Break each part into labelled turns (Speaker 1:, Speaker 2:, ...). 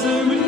Speaker 1: Blossom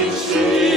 Speaker 1: you see.